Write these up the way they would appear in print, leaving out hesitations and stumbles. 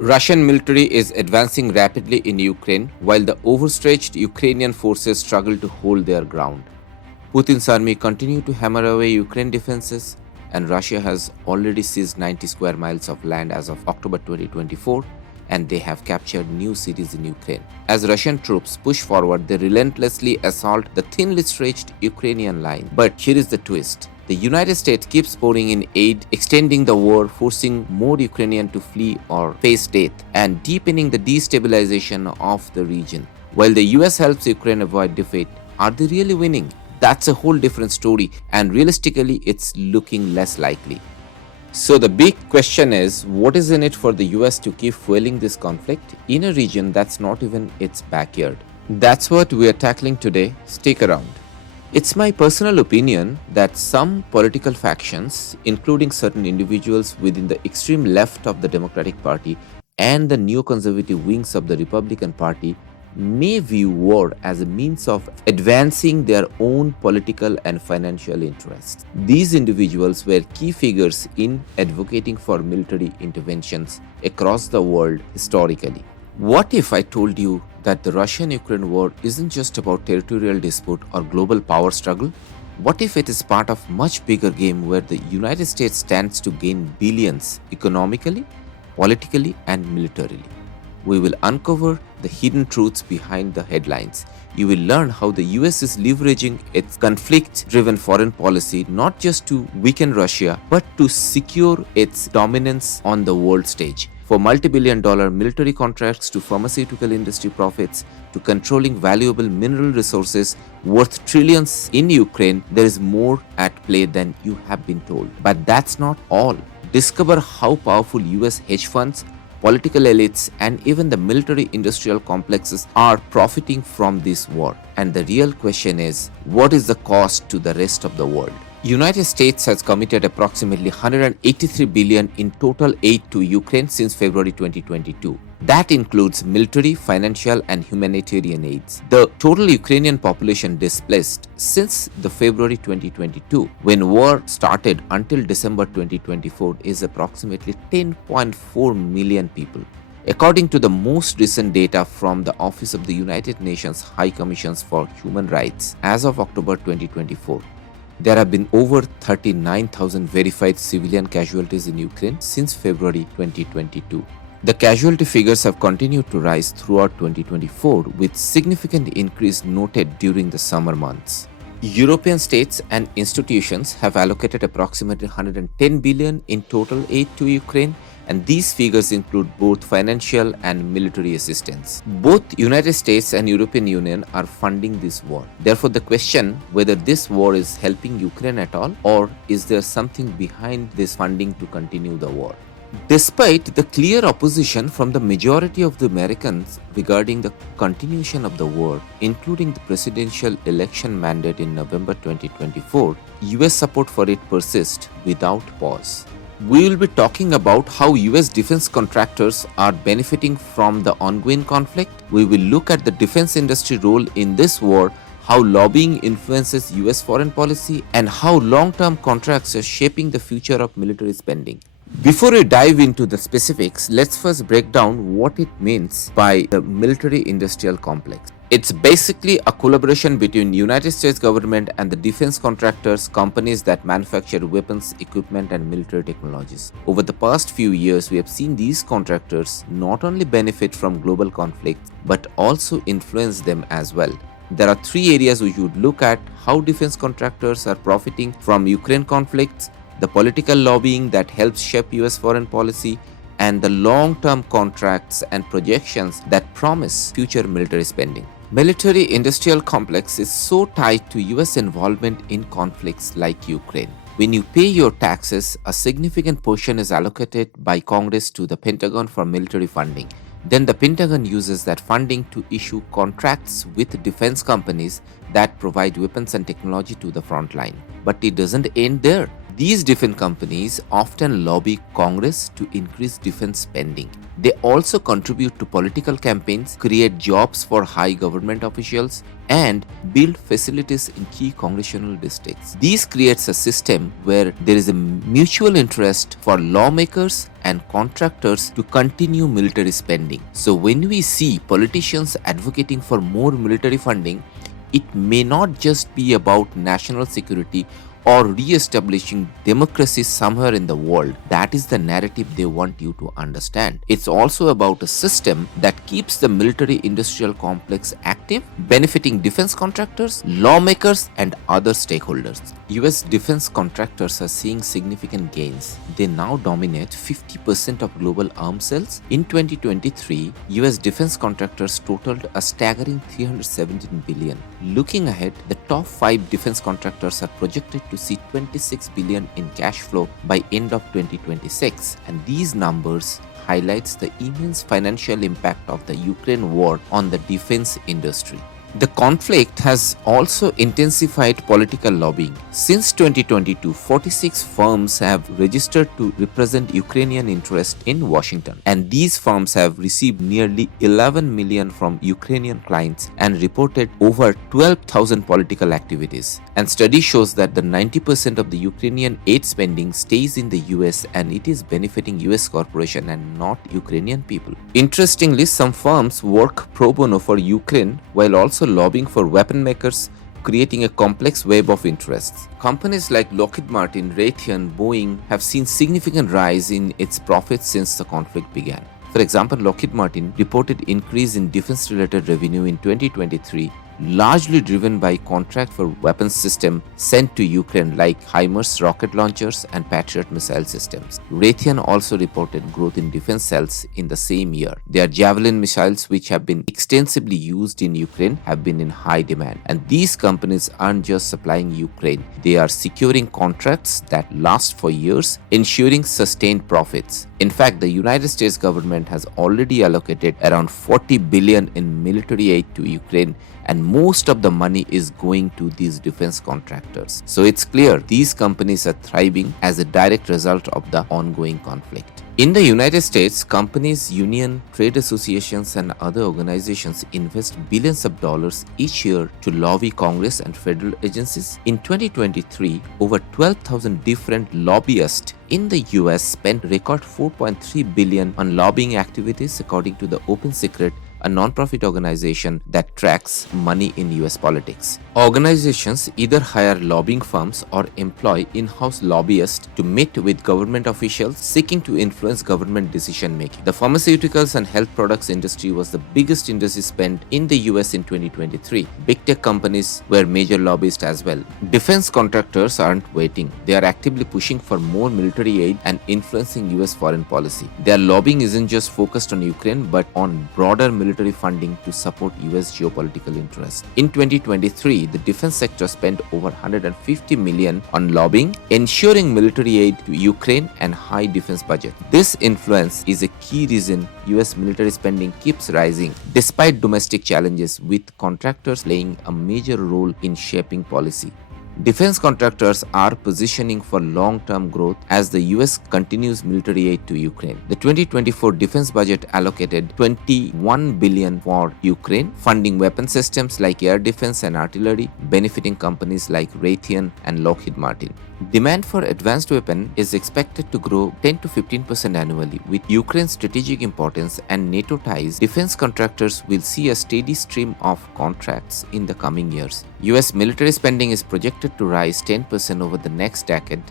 Russian military is advancing rapidly in Ukraine while the overstretched Ukrainian forces struggle to hold their ground. Putin's army continue to hammer away Ukraine defenses, and Russia has already seized 90 square miles of land as of October 2024, and they have captured new cities in Ukraine. As Russian troops push forward, they relentlessly assault the thinly stretched Ukrainian line. But here is the twist. The United States keeps pouring in aid, extending the war, forcing more Ukrainians to flee or face death, and deepening the destabilization of the region. While the US helps Ukraine avoid defeat, are they really winning? That's a whole different story, and realistically, it's looking less likely. So the big question is, what is in it for the US to keep fueling this conflict in a region that's not even its backyard? That's what we are tackling today. Stick around. It's my personal opinion that some political factions, including certain individuals within the extreme left of the Democratic Party and the neoconservative wings of the Republican Party, may view war as a means of advancing their own political and financial interests. These individuals were key figures in advocating for military interventions across the world historically. What if I told you that the Russian-Ukraine war isn't just about territorial dispute or global power struggle? What if it is part of a much bigger game where the United States stands to gain billions economically, politically, and militarily? We will uncover the hidden truths behind the headlines. You will learn how the US is leveraging its conflict-driven foreign policy not just to weaken Russia, but to secure its dominance on the world stage. For multi-billion-dollar military contracts to pharmaceutical industry profits to controlling valuable mineral resources worth trillions in Ukraine, there is more at play than you have been told. But that's not all. Discover how powerful US hedge funds, political elites, and even the military-industrial complexes are profiting from this war. And the real question is, what is the cost to the rest of the world? United States has committed approximately $183 billion in total aid to Ukraine since February 2022. That includes military, financial, and humanitarian aids. The total Ukrainian population displaced since the February 2022, when war started, until December 2024 is approximately 10.4 million people. According to the most recent data from the Office of the United Nations High Commissions for Human Rights, as of October 2024, there have been over 39,000 verified civilian casualties in Ukraine since February 2022. The casualty figures have continued to rise throughout 2024, with significant increase noted during the summer months. European states and institutions have allocated approximately 110 billion in total aid to Ukraine, and these figures include both financial and military assistance. Both United States and European Union are funding this war. Therefore, the question whether this war is helping Ukraine at all, or is there something behind this funding to continue the war? Despite the clear opposition from the majority of the Americans regarding the continuation of the war, including the presidential election mandate in November 2024, US support for it persists without pause. We will be talking about how US defense contractors are benefiting from the ongoing conflict. We will look at the defense industry role in this war, how lobbying influences US foreign policy, and how long-term contracts are shaping the future of military spending. Before we dive into the specifics, let's first break down what it means by the military-industrial complex. It's basically a collaboration between United States government and the defense contractors, companies that manufacture weapons, equipment, and military technologies. Over the past few years, we have seen these contractors not only benefit from global conflicts, but also influence them as well. There are three areas we should look at: how defense contractors are profiting from Ukraine conflicts, the political lobbying that helps shape US foreign policy, and the long-term contracts and projections that promise future military spending. Military-industrial complex is so tied to US involvement in conflicts like Ukraine. When you pay your taxes, a significant portion is allocated by Congress to the Pentagon for military funding. Then the Pentagon uses that funding to issue contracts with defense companies that provide weapons and technology to the front line. But it doesn't end there. These defense companies often lobby Congress to increase defense spending. They also contribute to political campaigns, create jobs for high government officials, and build facilities in key congressional districts. This creates a system where there is a mutual interest for lawmakers and contractors to continue military spending. So when we see politicians advocating for more military funding, it may not just be about national security or re-establishing democracy somewhere in the world. That is the narrative they want you to understand. It's also about a system that keeps the military-industrial complex active, benefiting defense contractors, lawmakers, and other stakeholders. US defense contractors are seeing significant gains. They now dominate 50% of global arms sales. In 2023, US defense contractors totaled a staggering $317 billion. Looking ahead, the top 5 defense contractors are projected to see $26 billion in cash flow by end of 2026, and these numbers highlights the immense financial impact of the Ukraine war on the defense industry. The conflict has also intensified political lobbying. Since 2022, 46 firms have registered to represent Ukrainian interests in Washington, and these firms have received nearly 11 million from Ukrainian clients and reported over 12,000 political activities. And study shows that the 90% of the Ukrainian aid spending stays in the US, and it is benefiting US corporation and not Ukrainian people. Interestingly, some firms work pro bono for Ukraine while also lobbying for weapon makers, creating a complex web of interests. Companies like Lockheed Martin, Raytheon, Boeing have seen significant rise in its profits since the conflict began. For example, Lockheed Martin reported increase in defense-related revenue in 2023, largely driven by contract for weapons system sent to Ukraine like HIMARS rocket launchers and Patriot missile systems. Raytheon also reported growth in defense sales in the same year. Their Javelin missiles, which have been extensively used in Ukraine, have been in high demand. And these companies aren't just supplying Ukraine, they are securing contracts that last for years, ensuring sustained profits. In fact, the United States government has already allocated around $40 billion in military aid to Ukraine, and most of the money is going to these defense contractors. So it's clear these companies are thriving as a direct result of the ongoing conflict. In the United States, companies, union, trade associations, and other organizations invest billions of dollars each year to lobby Congress and federal agencies. In 2023, over 12,000 different lobbyists in the US spent record $4.3 billion on lobbying activities, according to the Open Secret, a non-profit organization that tracks money in US politics. Organizations either hire lobbying firms or employ in-house lobbyists to meet with government officials seeking to influence government decision-making. The pharmaceuticals and health products industry was the biggest industry spent in the US in 2023. Big tech companies were major lobbyists as well. Defense contractors aren't waiting. They are actively pushing for more military aid and influencing US foreign policy. Their lobbying isn't just focused on Ukraine, but on broader military funding to support US geopolitical interests. In 2023, the defense sector spent over $150 million on lobbying, ensuring military aid to Ukraine and high defense budget. This influence is a key reason US military spending keeps rising, despite domestic challenges, with contractors playing a major role in shaping policy. Defense contractors are positioning for long-term growth as the US continues military aid to Ukraine. The 2024 defense budget allocated $21 billion for Ukraine, funding weapon systems like air defense and artillery, benefiting companies like Raytheon and Lockheed Martin. Demand for advanced weapons is expected to grow 10 to 15% annually. With Ukraine's strategic importance and NATO ties, defense contractors will see a steady stream of contracts in the coming years. US military spending is projected to rise 10% over the next decade,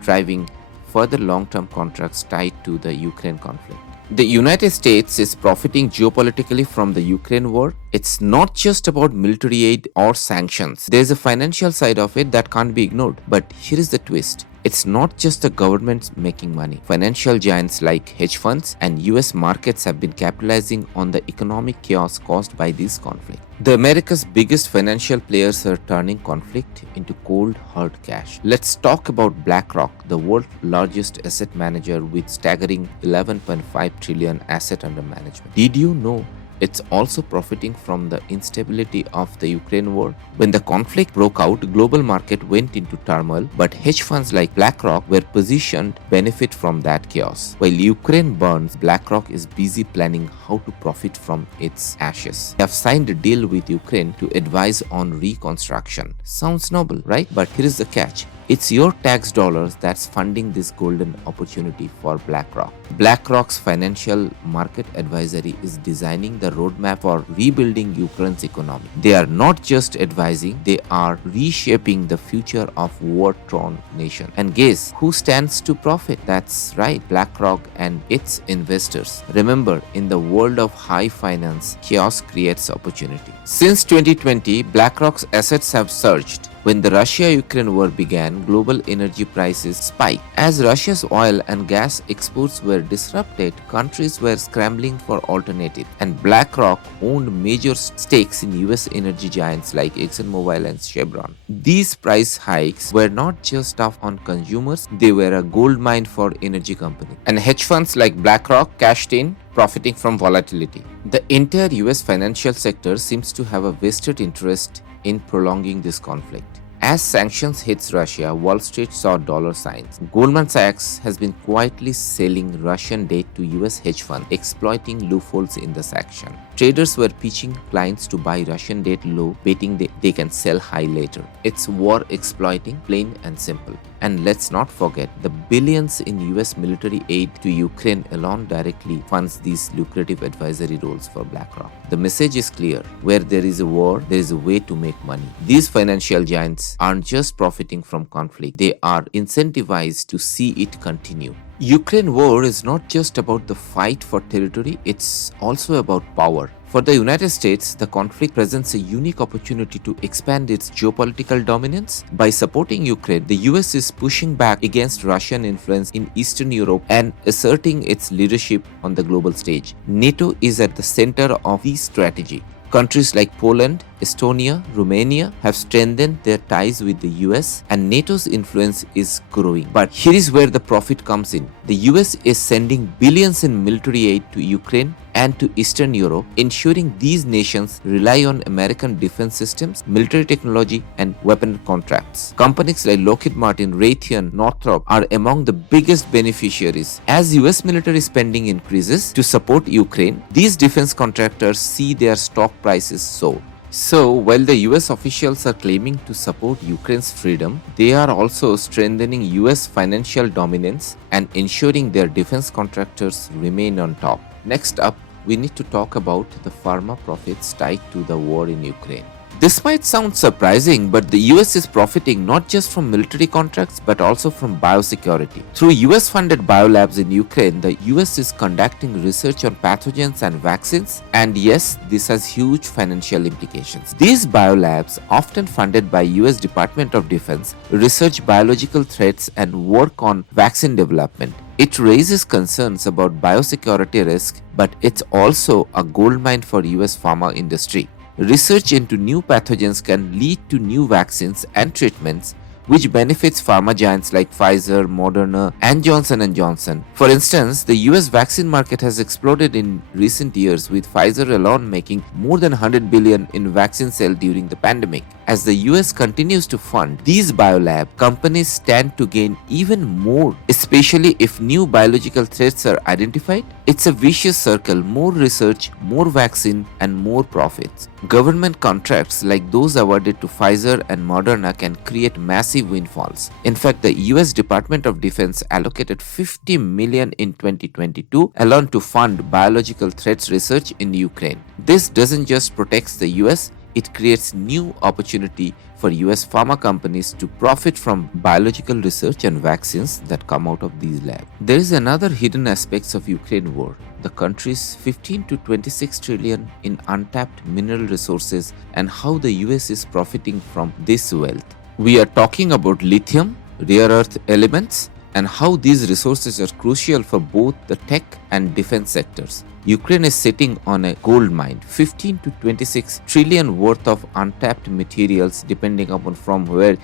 driving further long-term contracts tied to the Ukraine conflict. The United States is profiting geopolitically from the Ukraine war. It's not just about military aid or sanctions. There's a financial side of it that can't be ignored. But here is the twist. It's not just the governments making money. Financial giants like hedge funds and US markets have been capitalizing on the economic chaos caused by this conflict. The America's biggest financial players are turning conflict into cold, hard cash. Let's talk about BlackRock, the world's largest asset manager with staggering $11.5 trillion asset under management. Did you know It's also profiting from the instability of the Ukraine war. When the conflict broke out, global market went into turmoil, but hedge funds like BlackRock were positioned to benefit from that chaos. While Ukraine burns, BlackRock is busy planning how to profit from its ashes. They have signed a deal with Ukraine to advise on reconstruction. Sounds noble, right? But here is the catch. It's your tax dollars that's funding this golden opportunity for BlackRock. BlackRock's financial market advisory is designing the roadmap for rebuilding Ukraine's economy. They are not just advising, they are reshaping the future of war-torn nation. And guess who stands to profit? That's right, BlackRock and its investors. Remember, in the world of high finance, chaos creates opportunity. Since 2020, BlackRock's assets have surged. When the Russia-Ukraine war began, global energy prices spiked. As Russia's oil and gas exports were disrupted, countries were scrambling for alternatives, and BlackRock owned major stakes in US energy giants like ExxonMobil and Chevron. These price hikes were not just tough on consumers, they were a goldmine for energy companies. And hedge funds like BlackRock cashed in, profiting from volatility. The entire US financial sector seems to have a vested interest in prolonging this conflict. As sanctions hits Russia, Wall Street saw dollar signs. Goldman Sachs has been quietly selling Russian debt to US hedge funds, exploiting loopholes in the sanction. Traders were pitching clients to buy Russian debt low, betting they can sell high later. It's war exploiting, plain and simple. And let's not forget, the billions in US military aid to Ukraine alone directly funds these lucrative advisory roles for BlackRock. The message is clear. Where there is a war, there is a way to make money. These financial giants aren't just profiting from conflict, they are incentivized to see it continue. Ukraine war is not just about the fight for territory, it's also about power. For the United States, the conflict presents a unique opportunity to expand its geopolitical dominance. By supporting Ukraine, the US is pushing back against Russian influence in Eastern Europe and asserting its leadership on the global stage. NATO is at the center of this strategy. Countries like Poland, Estonia, Romania have strengthened their ties with the US and NATO's influence is growing. But here is where the profit comes in. The US is sending billions in military aid to Ukraine and to Eastern Europe, ensuring these nations rely on American defense systems, military technology, and weapon contracts. Companies like Lockheed Martin, Raytheon, Northrop are among the biggest beneficiaries. As US military spending increases to support Ukraine, these defense contractors see their stock prices soar. So, while the US officials are claiming to support Ukraine's freedom, they are also strengthening US financial dominance and ensuring their defense contractors remain on top. Next up, we need to talk about the pharma profits tied to the war in Ukraine. This might sound surprising, but the US is profiting not just from military contracts but also from biosecurity. Through US funded biolabs in Ukraine, the US is conducting research on pathogens and vaccines, and yes, this has huge financial implications. These biolabs, often funded by US Department of Defense, research biological threats and work on vaccine development. It raises concerns about biosecurity risk, but it's also a goldmine for US pharma industry. Research into new pathogens can lead to new vaccines and treatments, which benefits pharma giants like Pfizer, Moderna, and Johnson & Johnson. For instance, the US vaccine market has exploded in recent years, with Pfizer alone making more than $100 billion in vaccine sales during the pandemic. As the US continues to fund these biolab, companies stand to gain even more, especially if new biological threats are identified. It's a vicious circle: more research, more vaccine, and more profits. Government contracts like those awarded to Pfizer and Moderna can create massive windfalls. In fact, the US Department of Defense allocated $50 million in 2022 alone to fund biological threats research in Ukraine. This doesn't just protect the US, it creates new opportunity for US pharma companies to profit from biological research and vaccines that come out of these labs. There is another hidden aspect of Ukraine war: the country's 15 to 26 trillion in untapped mineral resources and how the US is profiting from this wealth. We are talking about lithium, rare earth elements, and how these resources are crucial for both the tech and defense sectors. Ukraine is sitting on a gold mine, 15 to 26 trillion worth of untapped materials depending upon from where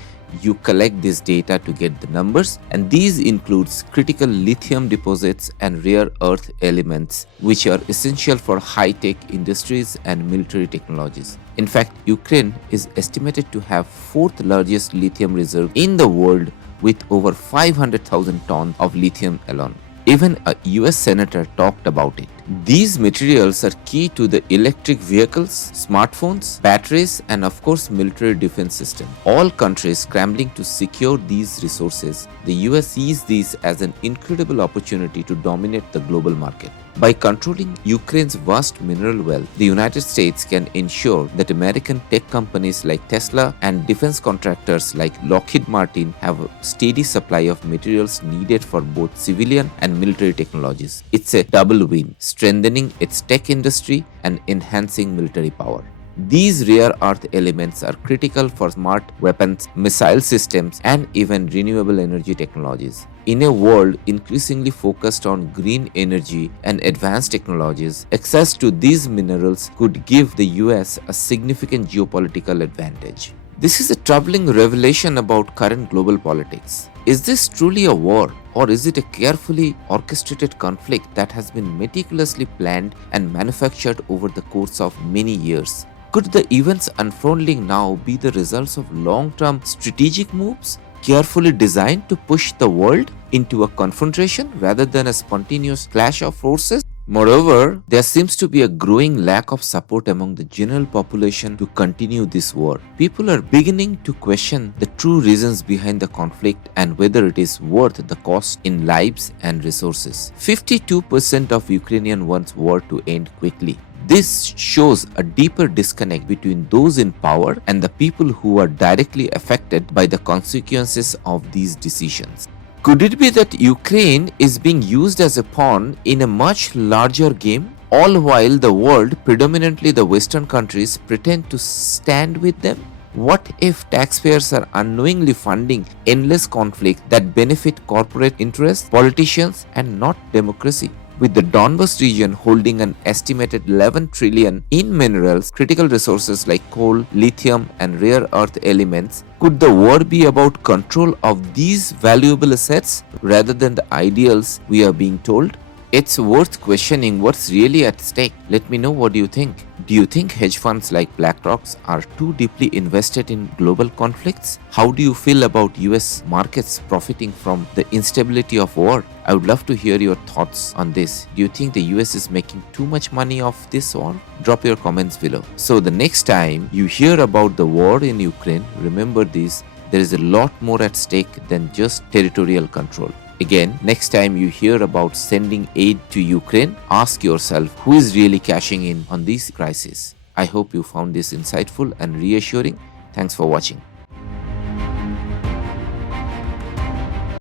You collect this data to get the numbers, and these includes critical lithium deposits and rare earth elements, which are essential for high-tech industries and military technologies. In fact, Ukraine is estimated to have fourth largest lithium reserve in the world with over 500,000 tons of lithium alone. Even a US senator talked about it. These materials are key to the electric vehicles, smartphones, batteries, and of course military defense system. All countries scrambling to secure these resources. The US sees these as an incredible opportunity to dominate the global market. By controlling Ukraine's vast mineral wealth, the United States can ensure that American tech companies like Tesla and defense contractors like Lockheed Martin have a steady supply of materials needed for both civilian and military technologies. It's a double win, strengthening its tech industry and enhancing military power. These rare earth elements are critical for smart weapons, missile systems, and even renewable energy technologies. In a world increasingly focused on green energy and advanced technologies, access to these minerals could give the US a significant geopolitical advantage. This is a troubling revelation about current global politics. Is this truly a war, or is it a carefully orchestrated conflict that has been meticulously planned and manufactured over the course of many years? Could the events unfolding now be the results of long-term strategic moves, carefully designed to push the world into a confrontation rather than a spontaneous clash of forces? Moreover, there seems to be a growing lack of support among the general population to continue this war. People are beginning to question the true reasons behind the conflict and whether it is worth the cost in lives and resources. 52% of Ukrainians want war to end quickly. This shows a deeper disconnect between those in power and the people who are directly affected by the consequences of these decisions. Could it be that Ukraine is being used as a pawn in a much larger game, all while the world, predominantly the Western countries, pretend to stand with them? What if taxpayers are unknowingly funding endless conflict that benefit corporate interests, politicians, and not democracy? With the Donbas region holding an estimated 11 trillion in minerals, critical resources like coal, lithium, and rare earth elements, could the war be about control of these valuable assets rather than the ideals we are being told? It's worth questioning what's really at stake. Let me know what you think. Do you think hedge funds like BlackRock's are too deeply invested in global conflicts? How do you feel about US markets profiting from the instability of war? I would love to hear your thoughts on this. Do you think the US is making too much money off this war? Drop your comments below. So the next time you hear about the war in Ukraine, remember this: there is a lot more at stake than just territorial control. Again, next time you hear about sending aid to Ukraine, ask yourself who is really cashing in on these crises. I hope you found this insightful and reassuring. Thanks for watching.